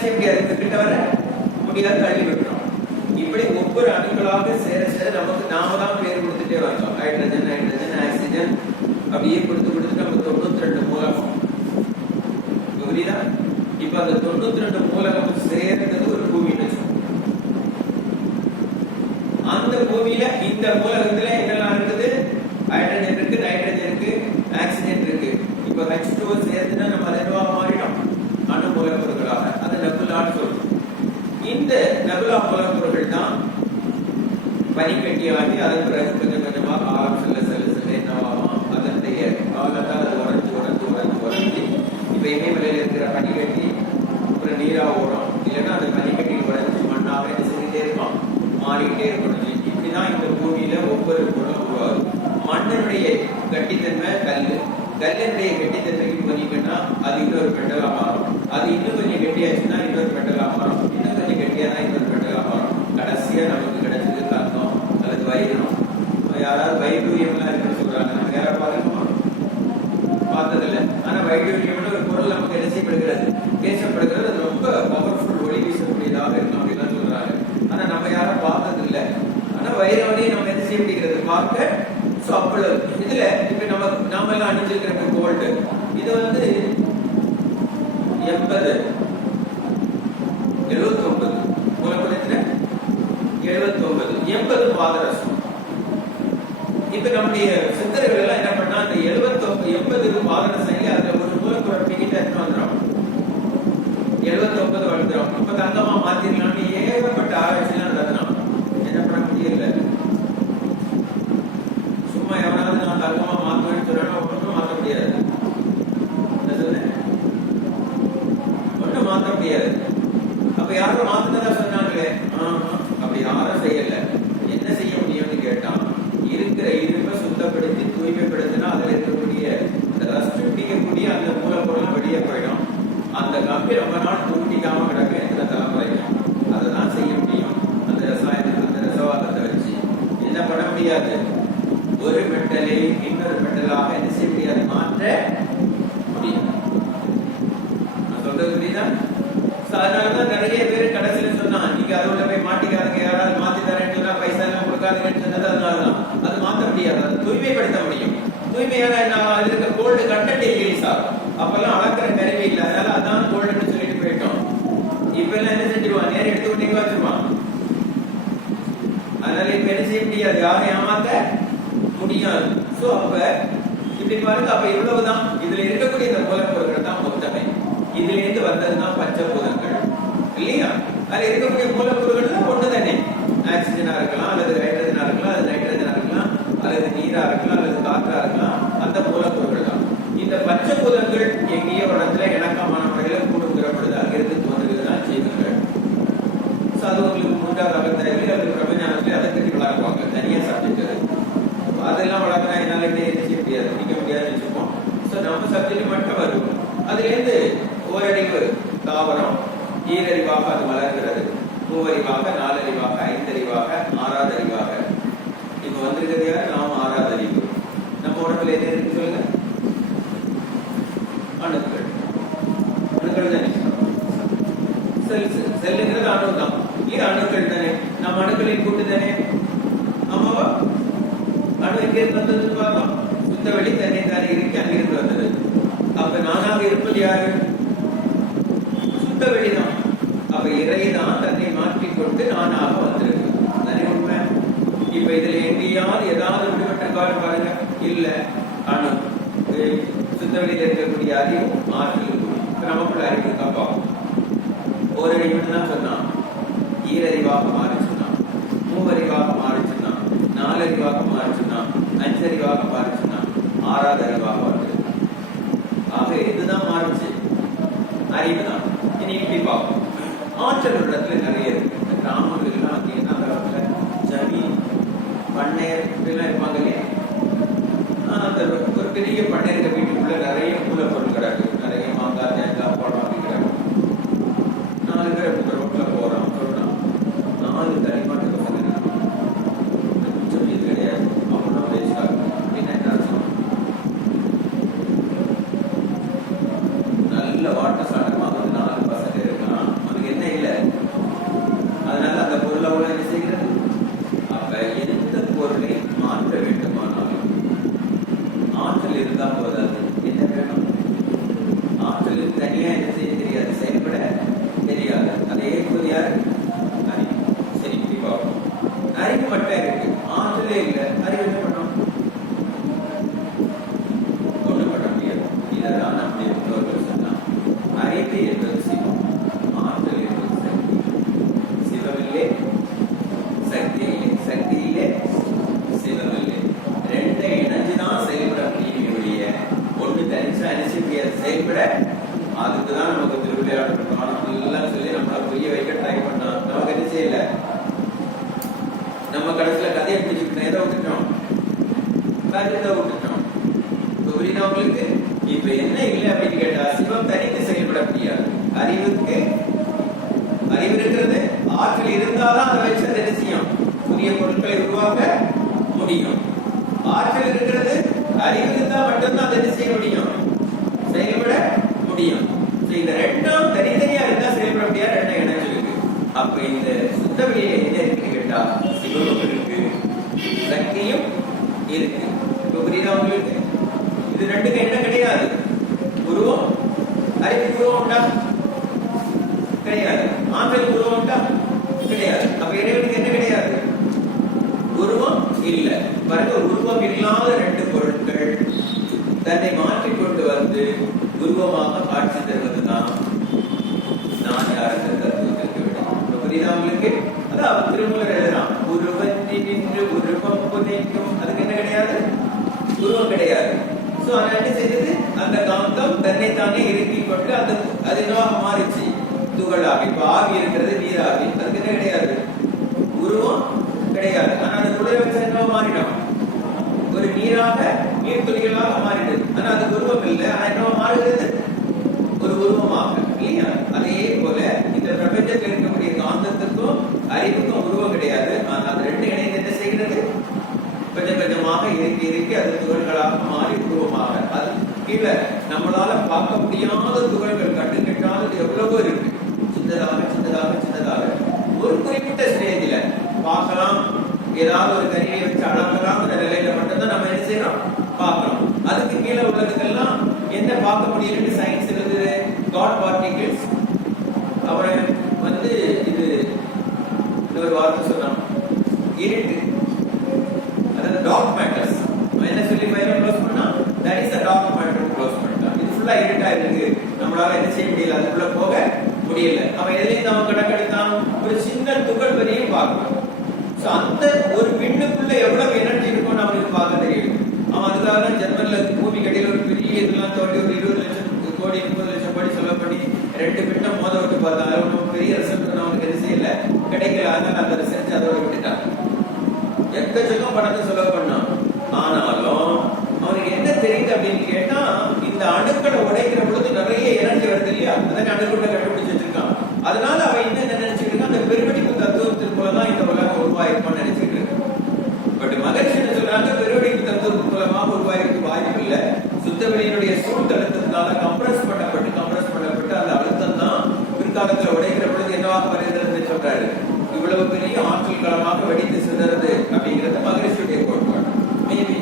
செய்ய முடியாது, கிட்ட வர முடியாது, தள்ளி விட்டுரும். இப்படி ஒவ்வொரு அணுக்களாக சேர சேர நமக்கு நாம தான் பேர் கொடுத்துட்டே வந்தோம். ஹைட்ரஜன் ஹைட்ரஜன் ஆக்சிஜன் அப்படியே கொடுத்து நமக்கு 92 மூலகம் புரியுதா? இப்ப அந்த 92 மூலகம் சேர்ந்தது ஒரு பூமின்னு வச்சோம். அந்த பூமியில இந்த மூலகத்துல என்னெல்லாம் இருக்குது? ஹைட்ரஜன் இருக்கு, நைட்ரஜன் இருக்கு, ஆக்சிஜன் இருக்கு. இப்ப H2O சேர்ந்துன்னா நம்ம ரெண்டுவா மாறிடும் அணு மூலக்கூறுகளாக. அது நெபுலான்னு சொல்றோம். இந்த நெபுலா மூலக்கூறுகள் தான் பனிக்கட்டியாகி அதன் பிறகு கொஞ்சம் கொஞ்சமாக ஆழம் செல்ல என்னவாகும்? அதனுடைய காலத்தால் அது உறைஞ்சு இப்ப இமயமலையில இருக்கிற பனிக்கட்டி ஒரு நீரா ஓடும், இல்லைன்னா அந்த பனிக்கட்டியில் உறைஞ்சு மண்ணாக என்ன செஞ்சுட்டே இருக்கும், மாறிக்கிட்டே இருக்கணும். இப்படிதான் இந்த பூமியில ஒவ்வொரு பொருளும் உருவாகும். மண்ணினுடைய கட்டித்தன்மை கல்லினுடைய கட்டித்தன்மைக்கு பண்ணிக்கிட்டா அது இன்னொரு பெட்டலா மாறும். அது இன்னும் கொஞ்சம் கெட்டியாச்சுன்னா இன்னொரு பெட்டலா மாறும். இன்னும் கொஞ்சம் கெட்டியானா இன்னொரு பெட்டலா மாறும். கடைசியா நமக்கு கிடைச்சது தங்கம் அல்லது வைரம். யாராவது வைடூரியம்லாம் இருக்குன்னு சொல்றாங்க, நம்ம யாராவது பார்க்கணுமா? பார்த்ததில்லை. ஆனா வைடூரியம்னு ஒரு பொருள் நமக்கு என்ன செய்யப்படுகிறது, பேசப்படுகிறது. அது ரொம்ப பவர்ஃபுல், ஒளி வீசக்கூடியதாக இருக்கும் அப்படின்லாம் சொல்றாங்க. ஆனா நம்ம யாரும் பார்த்ததில்லை. ஆனா வைரவனையே நம்ம என்ன செய்ய முடிகிறது, பார்க்க. சோ அவ்வளவு இதுல இப்ப நாம எல்லாம் அணிஞ்சிருக்கிற கோல்டு இது 79 மூலப்பொருட்கள 80 பாதரசம். இப்ப நம்முடைய சித்தர்கள் எல்லாம் என்ன பண்ணா, அந்த 80 பாதரசம் அதுல ஒரு மூலப்பொருள் பிடிக்கிட்டு எடுத்து வந்துடும், 79 வந்துடும். இப்ப தங்கமா மாத்திரலாம்னு ஏகப்பட்ட ஆராய்ச்சியெல்லாம் நடத்தினோம். என்ன பண்ண முடியல. சும்மா எவனாவது நான் தங்கமா மாத்துவேன்னு சொல்றேன், ஒன்றும் மாற்ற முடியாது. ஒன்றும் மாற்ற முடியாது. அப்ப யாரும் மாத்தினதா சொன்னாங்களே, அப்படி யாரும் செய்யல. என்ன செய்ய முடியும்னு கேட்டான், இருக்கிற இருப்பை சுத்தப்படுத்தி தூய்மைப்படுத்தினா அதுல இருக்கக்கூடிய ரஸ்ட் பிடிக்கக்கூடிய அந்த மூலப்பொருள் வெளியே போயிடும். அந்த கம்பி ரொம்ப நாள் தூண்டிக்காம கிடக்க எந்த தலைமுறையும் அதைதான் செய்ய முடியும். அந்த ரசாயனத்தை, அந்த ரசவாதத்தை வச்சு என்ன பண்ண முடியாது. ஒரு மெட்டலை இன்னொரு மெட்டலாக என்ன செய்ய முடியாது, மாற்ற முடியும். நான் சொல்றது புரியுதா? அதனாலதான் நிறைய பேர் கடைசியில சொன்னா, நீங்க அதோட போய் மாட்டிக்காதுங்க, யாராவது மாத்தி தரேன்னு சொன்னா பைசா எல்லாம் கொடுக்காதுங்கன்னு சொன்னது அதனாலதான். அது மாற்ற முடியாது, அது தூய்மைப்படுத்த முடியும். தூய்மையான அதுல இருக்க கோல்டு கண்டென்ட் இன்க்ரீஸ் ஆகும். அப்பெல்லாம் அளக்கிற கருவி இல்லை, அதனால அதான் கோல்டுன்னு சொல்லிட்டு போயிட்டோம். இப்ப எல்லாம் என்ன செஞ்சிருவான், நேரம் எடுத்து கொண்டே வச்சிருவான். அதனால இப்ப என்ன செய்ய முடியாது, யாரும் ஏமாத்த முடியாது. சோ அப்ப இப்படி பாருங்க, அப்ப இவ்வளவுதான் இதுல இருக்கக்கூடிய இந்த மூலப்பொருட்கள் தான் மொத்தமே. இதுல இருந்து வந்ததுதான் பஞ்சபூதங்கள் இல்லையா? அதுல இருக்கக்கூடிய மூலப்பொருட்கள் ஒண்ணு தானே. ஆக்சிஜனா இருக்கலாம், அல்லது ஹைட்ரஜனா இருக்கலாம், அல்லது நைட்ரஜனா இருக்கலாம், அல்லது நீரா இருக்கலாம், அல்லது காற்றா இருக்கலாம். அந்த மூலப்பொருட்கள் தான். இந்த பஞ்சபூதங்கள் எங்கேயோ ஒரு இடத்துல இணக்கமான முறையில கூடுங்கிற பொழுது அங்கிருந்து தோன்றுகிறதுதான் ஜீவன்கள். அது உங்களுக்கு 3வது அகத்தறிவில் அல்லது பிரபஞ்சத்தில் அதை பற்றி வளர்க்குவாங்க, தனியா சப்ஜெக்ட். அதெல்லாம் வளர்க்கனா என்னால என்ன செய்ய முடியாது, நிக்க முடியாதுன்னு வச்சுப்போம். சோ நம்ம சப்ஜெக்ட் மட்டும் வரும். அதுல இருந்து ஓரறிவு தாவரம், ஈரறிவாக அது வளர்கிறது, மூவறிவாக, 4 அறிவாக, 5 அறிவாக, 6வது அறிவாக. இப்ப வந்திருக்கிறது யாரு, நாம 6வது அறிவு. நம்ம உடம்புல என்ன இருக்கு சொல்லுங்க, அணுக்கள். அணுக்கள் தானே. செல்லுங்கிறது அணு தான். இது அணுக்கள் தானே. நம்ம அணுக்களின் கூட்டு தானே. ஆமாவா? அணு எங்கே வந்ததுன்னு பார்த்தோம், சுத்தவெளி தண்ணி தானே இருக்கு, அங்கிருந்து வந்தது. அப்ப நானாக இருப்பது யாரு, சுத்தவெளிதான். அப்ப இறைதான் தன்னை மாற்றிக்கொண்டு நானாக வந்திருக்கு. தானே உண்மை. இப்ப இதுல எங்கேயாவது ஏதாவது விடுபட்டிருக்காரு பாருங்க, இல்ல. அணு சுத்தவெளியில இருக்கக்கூடிய அறிவு, ஆற்றல், நமக்குள்ள அறிவு இருக்காப்பா. ஓரறிவுன்னு தான் சொன்னான், ஈரறிவாக மாறிச்சுன்னான், மூவறிவாக மாறிச்சுன்னான், 4 அறிவாக மாறிச்சுன்னான், 5 அறிவாக மாறிச்சுன்னான், 6வது அறிவாக வந்து. ஆக இதுதான் மாறுச்சு, அறிவு தான். இனி இப்படி பார்ப்போம். ஆற்றல் இடத்துல நிறைய இருக்கு. கிராமங்கள்லாம் பார்த்தீங்கன்னா அந்த இடத்துல ஜமீன், பண்ணையர் இப்படிலாம் இருப்பாங்க இல்லையா? அந்த ஒரு பெரிய பண்ணை இருக்க வீட்டுக்குள்ள நிறைய மூலப்பொருள் கிடக்கு, நிறைய மாங்காய், தேங்காய், பழம் அப்படி கிடக்கு. 4 பேர் இந்த ரோட்ல போறோம், சொல்றோம், 4 தனிப்பாட்டு பசங்க சொல்லி கிடையாது, அவனோட பேசுறாங்க. என்ன அர்த்தம்? நல்ல வாட்ட சாட்டமா வந்து எல்லாம் சொல்லி நம்மளை புரிய வைக்க ட்ரை பண்ணா நமக்கு என்ன செய்யல. நம்ம கடைசியில கதையை பிடிச்சுக்கிட்டோம். எதை விட்டுட்டோம்? கருத்தை விட்டுட்டோம். புரியுதா உங்களுக்கு? இப்ப என்ன இல்லை அப்படின்னு கேட்டா, சிவம் தனித்து செயல்பட முடியாது. அறிவு இருக்கிறது, ஆற்றல் இருந்தாதான் அதை வச்சு அதை என்ன செய்யும், புதிய பொருட்களை உருவாக்க முடியும். ஆற்றல் இருக்கிறது, அறிவு இருந்தா மட்டும்தான் அதை என்ன செய்ய முடியும், செயல்பட முடியும். இந்த ரெண்டும் தனித்தனியா இருந்தா செயல்பட முடியாது, ரெண்டும் இணைஞ்சிருக்கு. அப்ப இந்த சுத்தவெளியில என்ன இருக்குன்னு கேட்டா, சிவமும் இருக்கு, சக்தியும் இருக்கு. இப்ப புரியுதா உங்களுக்கு? இது ரெண்டுக்கு என்ன கிடையாது? உருவம், அறிவு உருவம் உண்டா? கிடையாது. ஆற்றல் உருவம் உண்டா? கிடையாது. அப்ப இறைவனுக்கு என்ன கிடையாது? உருவம் இல்ல. பாருங்க, உருவம் இல்லாத ரெண்டு பொருட்கள் தன்னை மாற்றிக்கொண்டு வந்து உருவமாக காட்சி தருவதுதான் நான் யாருக்கு தத்துவத்திற்கு விட. புரியுதா உங்களுக்கு? அதான் திருமூலர் எழுதலாம், உருவத்தி நின்று உருவம் புதைக்கும். அதுக்கு என்ன கிடையாது? உருவம் கிடையாது. சோ அதை என்ன செய்தது? அந்த காந்தம் தன்னைத்தானே இறுக்கிக் கொண்டு அது என்னவாக மாறிச்சு? துகளாக. இப்ப ஆவி இருக்கிறது, நீராவி. அதுக்கு என்ன கிடையாது? உருவம் கிடையாது. ஆனா அந்த துளை வச்சு என்னவா மாறிடும்? ஒரு நீராக, நீர் துளிகளாக மாறிடுது. ஆனா அது உருவம் இல்லை. ஆனா என்னவா மாறுகிறது? ஒரு உருவமாக. இல்லையா? அதே போல இந்த பிரபஞ்சத்தில் இருக்கக்கூடிய காந்தத்துக்கும் அறிவுக்கும் உருவம் கிடையாது. ஆனா அது ரெண்டு இணைந்து என்ன செய்கிறது? கொஞ்சம் கொஞ்சமாக இறுக்கி அது துகள்களாக மாறி உருவமாக. அது கீழே நம்மளால பார்க்க முடியாத துகள்கள், கண்டு கெட்டாதது எவ்வளவோ இருக்கு. சின்னதாக சின்னதாக சின்னதாக ஒரு குறிப்பிட்ட ஸ்டேஜில் பார்க்கலாம். ஏதாவது ஒரு கருவியை வச்சு அளக்கலாம். நிலையில மட்டும்தான் நம்ம என்ன செய்யறோம்? பார்க்கணும். அதுக்கு கீழே உள்ளதுக்கெல்லாம் என்ன பார்க்க முடியும்னு சயின்ஸ் இருந்தது. காட் பார்ட்டிகிள்ஸ், அப்புறம் இது இன்னொரு வார்த்தை சொன்னோம், இருட்டு, அதாவது டார்க் மேட்டர்ஸ். என்ன சொல்லி ஃபைலை க்ளோஸ் பண்ணா, that is a dark matter close பண்ணிட்டோம். இது ஃபுல்லா இருட்டா இருக்கு, நம்மளால என்ன செய்ய முடியல, அதுக்குள்ள போக முடியல. அவன் எதிலையும் நம்ம கணக்கெடுத்தான் ஒரு சின்ன துகள் வரையும் பார்க்கணும். அந்த ஒரு பின்னுக்குள்ள எவ்வளவு எனர்ஜி இருக்கும்னு அவனுக்கு பார்க்க தெரியும். அவன் அதுக்காக ஜெர்மன்ல பூமி கடையில் ஒரு பெரிய இதெல்லாம் தோண்டி ஒரு 20 லட்சம் கோடி 30 லட்சம் கோடி செலவு பண்ணி 2 பின்னம் மோத விட்டு பார்த்தாங்க. பெரிய ரிசல்ட் அவனுக்கு என்ன செய்யல, கிடைக்கல. அதனால அந்த ரிசர்ச் அதோட விட்டுட்டான். எக்கச்சக்கம் பணத்தை செலவு பண்ணான். ஆனாலும் அவனுக்கு என்ன தெரியுது அப்படின்னு கேட்டா, இந்த அணுக்களை உடைக்கிற பொழுது நிறைய எனர்ஜி வருது இல்லையா, அதற்கு அணுக்குள்ள கண்டுபிடிச்சு வச்சிருக்கான். அதனால அவன் என்ன நினைச்சுட்டு இருக்கான், அந்த பெருவெடிப்பு தத்துவத்தின் மூலமா இந்த உலகம் உருவாயிருப்பான்னு நினைச்சிட்டு இருக்கு. பட் மகரிஷி என்ன சொல்றாங்க, பெருவெடிப்பு தத்துவத்தின் மூலமாக உருவாயிருக்கு வாய்ப்பு இல்லை. சுத்தவெளியினுடைய சூழ்நிலத்தினால கம்ப்ரஸ் பண்ணப்பட்டு அந்த அழுத்தம் தான் பிற்காலத்துல உடைக்கிற பொழுது என்னவாக வருகிறது சொல்றாரு. இவ்வளவு பெரிய ஆற்றல் களமாக வெடித்து சிதறது அப்படிங்கிறது மகரிஷியுடைய கோட்பாடு. மேபி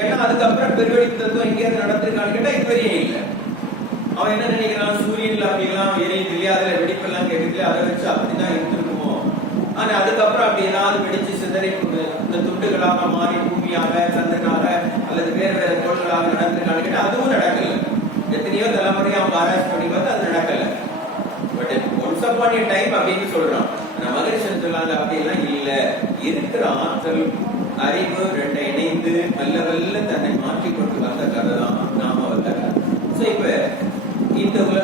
ஏன்னா அதுக்கப்புறம் பெருவெடிப்பு தத்துவம் எங்கேயாவது நடந்திருக்கான்னு கேட்டா இதுவரையும் இல்லை. அவன் என்ன நினைக்கிறான், சூரியன்ல அப்படிலாம் எரியுது இல்லையா, அதுல வெடிப்பெல்லாம் கேட்குது, அதை வச்சு அப்படிதான் இருந்திருக்குமோ. ஆனா அதுக்கப்புறம் அப்படி ஏதாவது வெடிச்சு சிதறி இந்த துண்டுகளாக மாறி பூமியாக, சந்திரனாக அல்லது வேறு வேற கோள்களாக நடந்திருக்கான்னு கேட்டா அதுவும் நடக்கல. எத்தனையோ தலைமுறையா அவங்க ஆராய்ச்சி பண்ணி பார்த்து அது நடக்கல. But once upon a time அப்படின்னு சொல்றான். மகரிஷன் சொல்லாங்க அப்படி எல்லாம் இல்ல. இருக்கிற ஆற்றல், அறிவு ரெண்டை இணைந்து மெல்ல மெல்ல தன்னை மாற்றிக்கொண்டு வந்த கதை தான் நாம வந்த கதை. இப்ப இந்த ஒரு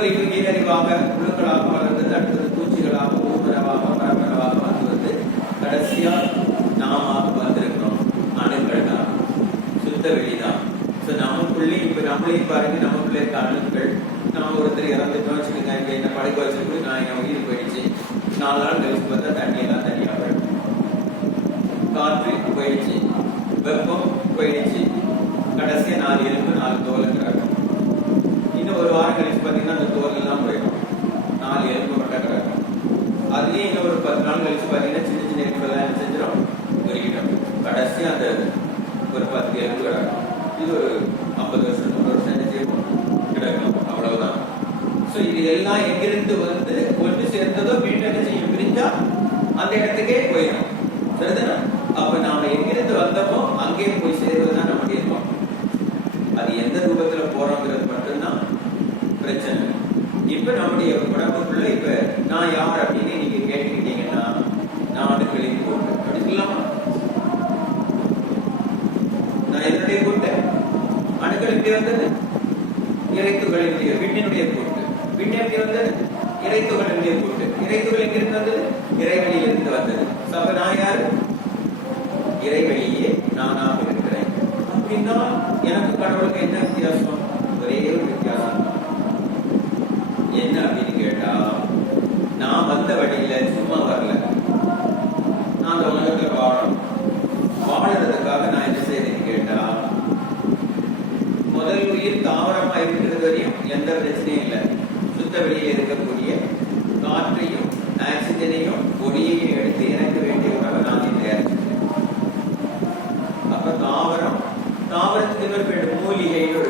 அறிவு ஈரறிவாக புழுக்களாக வளர்ந்தது, அடுத்தது பூச்சிகளாக, ஊமரவாக, பரம்பரவாக வந்து கடைசியா நாம வந்திருக்கிறோம். அணுக்கள் தான், சுத்த வெளிதான். நமக்குள்ளே இப்ப நம்மளையும் பாருங்க, நமக்குள்ளே இருக்க அணுக்கள். நம்ம ஒருத்தர் இறந்துட்டோம் வச்சுக்கோங்க, இப்ப என்ன படுக்க வச்சிருக்கு, நான் என் உயிர் போயிடுச்சு. 4 நாள் கழிச்சு பார்த்தா தண்ணி எல்லாம் தனியா போயிடும், காற்று போயிடுச்சு, வெப்பம் போயிடுச்சு, கடைசியா 4 எலும்பு 4 தோலுங்கிறாங்க. இன்னும் ஒரு வாரம் கழிச்சு பாத்தீங்கன்னா அந்த தோல் எல்லாம் போயிடும், 4 எலும்பு மட்டும் கிடக்கும். அதுலயும் இன்னும் ஒரு 10 நாள் கழிச்சு பாத்தீங்கன்னா சின்ன சின்ன எலும்பு எல்லாம் செஞ்சிடும், உருகிடும். கடைசியா அந்த ஒரு 10 எலும்பு கிடக்கும். இது ஒரு 50 வருஷம் 100 வருஷம் என்ன செய்வோம் கிடக்கும், அவ்வளவுதான். இது எல்லாம் எங்கிருந்து வந்து ஒன்று சேர்ந்ததோ மீண்டும் என்ன செய்யும், பிரிஞ்சா அந்த இடத்துக்கே போயிடும். சரிதானே? அப்ப நாம எங்கிருந்து வந்தோமோ அங்கே போய் சேர்வதுதான் நம்முடைய நோக்கம். அது எந்த ரூபத்துல போறோங்கிறது மட்டும்தான் பிரச்சனை. இப்ப நம்முடைய உடம்புக்குள்ள இப்ப நான் யார் அப்படின்னு நீங்க கேட்டுக்கிட்டீங்கன்னா, நான் அணுக்களின் கூட்டு அப்படி சொல்லலாமா? நான் என்னுடைய கூட்டு, அணுக்கள் இப்படி வந்தது இறைத்துகளினுடைய விண்ணினுடைய கூட்டு. பின்ன எப்படி வந்தது? இறைத்துகள் எங்கே போட்டு, இறைத்துகள் எங்கிருந்து வந்தது? இறைவெளியிலிருந்து வந்தது. அப்ப நான் யாரு? இறைவெளியே நானாக இருக்கிறேன். அப்படின்னா எனக்கு கடவுளுக்கு என்ன வித்தியாசம்? ஒரே ஒரு வித்தியாசம். என்ன அப்படின்னு கேட்டா, நான் வந்த வழியில சும்மா வரல. நான் அந்த உலகத்துல வாழறதுக்காக நான் என்ன செய்யறேன்னு கேட்டா, முதல் உயிர் தாவரமா இருக்கிறது வரையும் எந்த பிரச்சனையும் இல்லை. சுத்த வெளியில இருக்கக்கூடிய காற்றையும் ஆக்சிஜனையும் ஒளியையும் எடுத்து எனக்கு வேண்டிய உணவை நான் தயாரிச்சிருக்கேன். அப்ப தாவரத்துக்கு மூலிகைன்னு